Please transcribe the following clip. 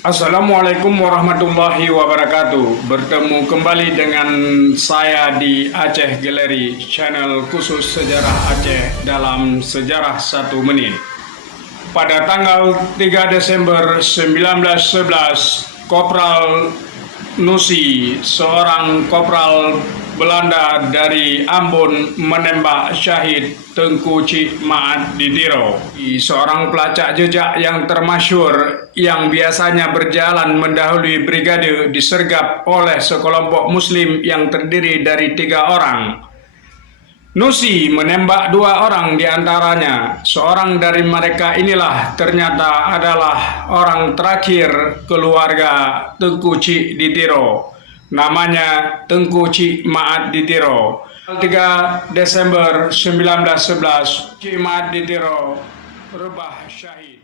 Assalamualaikum warahmatullahi wabarakatuh. Bertemu kembali dengan saya di Aceh Gallery, channel khusus sejarah Aceh dalam sejarah 1 menit. Pada tanggal 3 Desember 1911, Kopral Nusi, seorang kopral Belanda dari Ambon, menembak syahid Tengku Cik Maat di Tiro. Seorang pelacak jejak yang termasyhur yang biasanya berjalan mendahului brigade disergap oleh sekelompok muslim yang terdiri dari 3 orang. Nusi menembak 2 orang di antaranya. Seorang dari mereka inilah ternyata adalah orang terakhir keluarga Tengku Cik di Tiro. Namanya Tengku Cik Maat di Tiro. 3 Desember 1911, Cik Maat di Tiro rebah syahid.